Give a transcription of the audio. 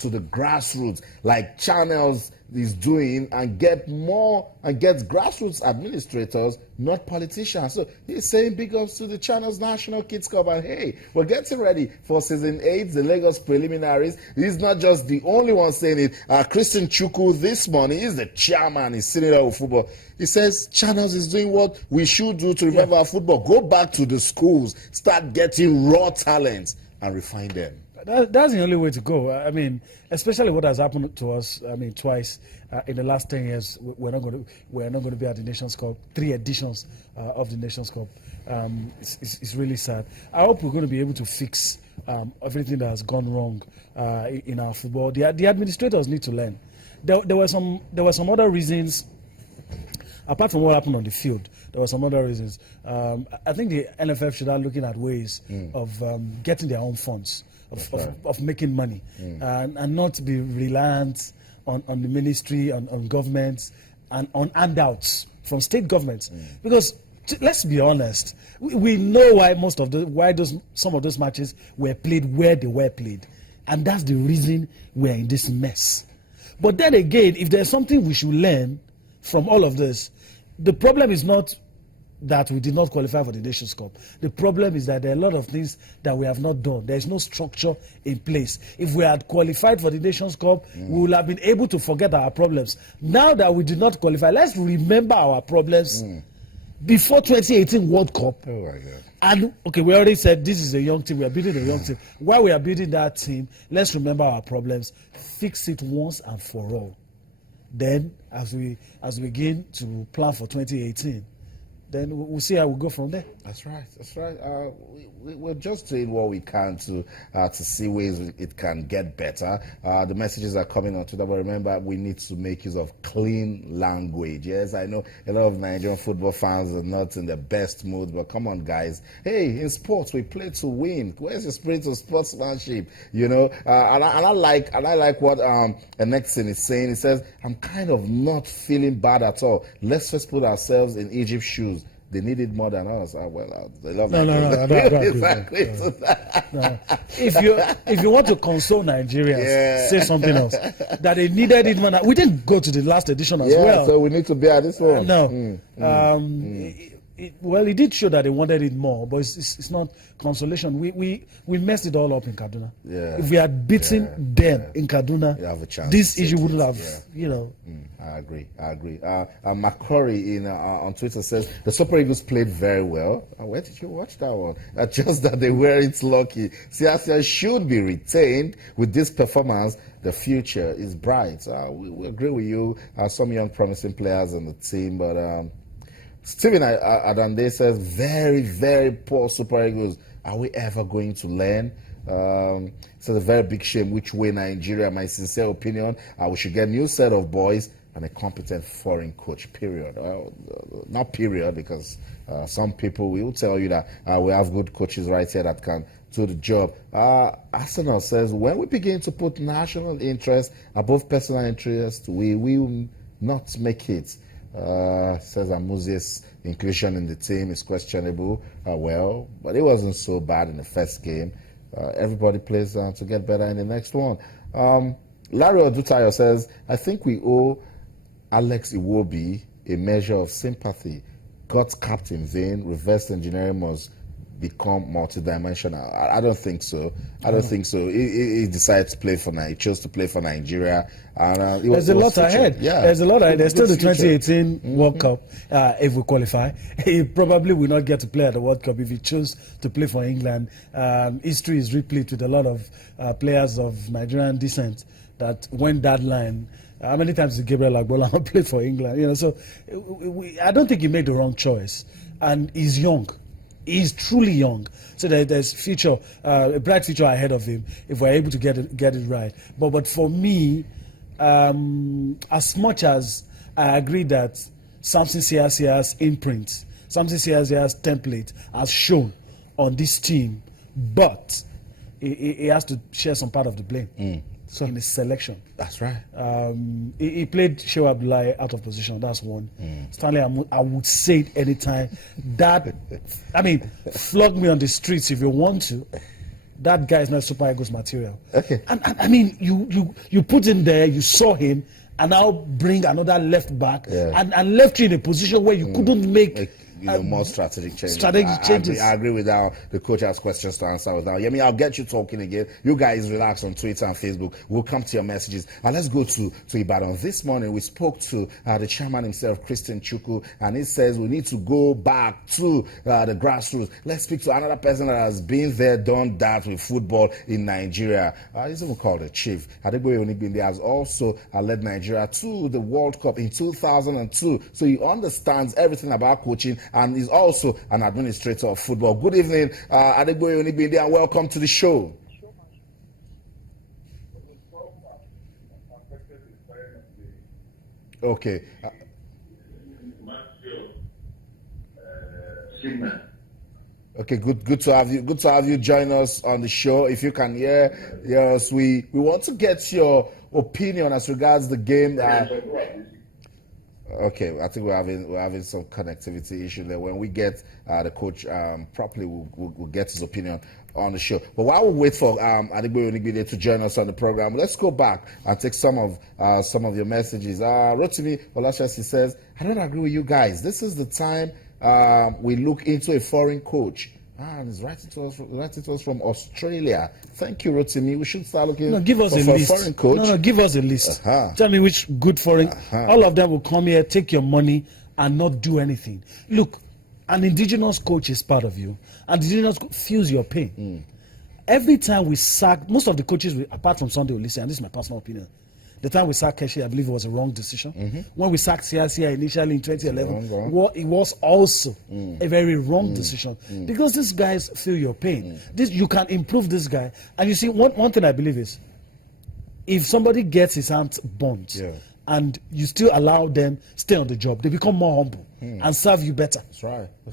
to the grassroots like Channels is doing and get grassroots administrators, not politicians. So he's saying big ups to the Channels National Kids Cup, and hey, we're getting ready for season 8, the Lagos preliminaries. He's not just the only one saying it. Christian Chukwu this morning, he's the chairman, he's sitting there with football. He says Channels is doing what we should do to revive our football. Go back to the schools, start getting raw talent and refine them. That's the only way to go. I mean, especially what has happened to us. I mean, twice in the last 10 years, we're not going to be at the Nations Cup. 3 editions of the Nations Cup. It's really sad. I hope we're going to be able to fix everything that has gone wrong in our football. The administrators need to learn. There were some other reasons. Apart from what happened on the field, there were some other reasons. I think the NFF should start looking at ways of getting their own funds, of making money, and not be reliant on the ministry, on governments, and on handouts from state governments. Because let's be honest, we know why some of those matches were played where they were played, and that's the reason we're in this mess. But then again, if there's something we should learn from all of this, the problem is not that we did not qualify for the Nations Cup. The problem is that there are a lot of things that we have not done. There is no structure in place. If we had qualified for the Nations Cup, we would have been able to forget our problems. Now that we did not qualify, let's remember our problems before 2018 World Cup. Oh my God. And okay, we already said this is a young team. We are building a young team. While we are building that team, let's remember our problems, fix it once and for all. Then, as we begin to plan for 2018, then we'll see how we go from there. That's right. That's right. We're just doing what we can to see ways it can get better. The messages are coming on Twitter, but remember, we need to make use of clean language. Yes, I know a lot of Nigerian football fans are not in the best mood, but come on, guys. Hey, in sports, we play to win. Where's the spirit of sportsmanship? You know, and I like what Nexon is saying. He says, I'm kind of not feeling bad at all. Let's just put ourselves in Egypt's shoes. They need it more than us. They love exactly. If you want to console Nigerians, say something else. That they needed it more. We didn't go to the last edition as well. So we need to be at this one. It did show that they wanted it more, but it's not consolation. We messed it all up in Kaduna. Yeah. If we had beaten them in Kaduna, have a chance. This issue wouldn't have, I agree. McCrory on Twitter says the Super Eagles played very well. Where did you watch that one? Just that they weren't lucky. Siasia should be retained with this performance. The future is bright. We agree with you. Some young promising players on the team, but Stephen Adande says very, very poor Super Eagles. Are we ever going to learn? It's a very big shame which way Nigeria, my sincere opinion, we should get a new set of boys and a competent foreign coach, period. Not period, because some people will tell you that we have good coaches right here that can do the job. Arsenal says, when we begin to put national interest above personal interest, we will not make it. Says Amuzi's inclusion in the team is questionable. But it wasn't so bad in the first game. Everybody plays to get better in the next one. Larry Odutayo says, I think we owe Alex Iwobi a measure of sympathy. Got capped in vain. Reverse engineering must become multidimensional. I don't think so. He decided to play for Nigeria. He chose to play for Nigeria. And there's a lot ahead. Yeah. There's a lot ahead. There's still the 2018 World Cup. If we qualify, he probably will not get to play at the World Cup if he chose to play for England. History is replete with a lot of players of Nigerian descent that went that line. How many times did Gabriel Agbola play for England? So I don't think he made the wrong choice. And he's young. He's truly young. So there's future, a bright future ahead of him if we're able to get it right. But for me, as much as I agree that Samson Siasia's imprint, Samson Siasia's template has shown on this team, but he has to share some part of the blame. So in his selection. That's right. He played Shehu Abdullahi out of position. That's one. Stanley, I would say it anytime. Flog me on the streets if you want to. that guy is not Super Eagles material. Okay. And I mean, you put him there, you saw him, and now bring another left back, and left you in a position where you couldn't make more strategic changes. I agree with that. The coach has questions to answer with that. I'll get you talking again. You guys relax on Twitter and Facebook. We'll come to your messages. And let's go to Ibadan. This morning we spoke to the chairman himself, Christian Chukwu, and he says we need to go back to the grassroots. Let's speak to another person that has been there, done that with football in Nigeria. He's even called a chief. Adegboye Onigbinde has also led Nigeria to the World Cup in 2002. So he understands everything about coaching, and is also an administrator of football. Good evening, Adegboye Onigbinde, and welcome to the show. Okay. Okay, good to have you. Good to have you join us on the show. If you can hear us, we want to get your opinion as regards the game. Okay, I think we're having some connectivity issue there. When we get the coach properly, we'll get his opinion on the show. But while we wait for Adegboye Onigbinde to join us on the program, let's go back and take some of your messages. Rotimi Olashesi says, I don't agree with you guys. This is the time we look into a foreign coach. And he's writing to us from Australia. Thank you, Rotimi. We should start looking give us for a list. foreign coach. No, give us a list. Tell me which good foreign. All of them will come here, take your money, and not do anything. Look, an indigenous coach is part of you. An indigenous coach feels your pain. Every time we sack, most of the coaches, apart from Sunday Olise, and this is my personal opinion, the time we sacked Keshi, I believe it was a wrong decision. When we sacked Siasia initially in 2011, it was also a very wrong decision because these guys feel your pain. You can improve this guy. And you see, one thing I believe is, if somebody gets his hands burnt and you still allow them stay on the job, they become more humble and serve you better. That's right.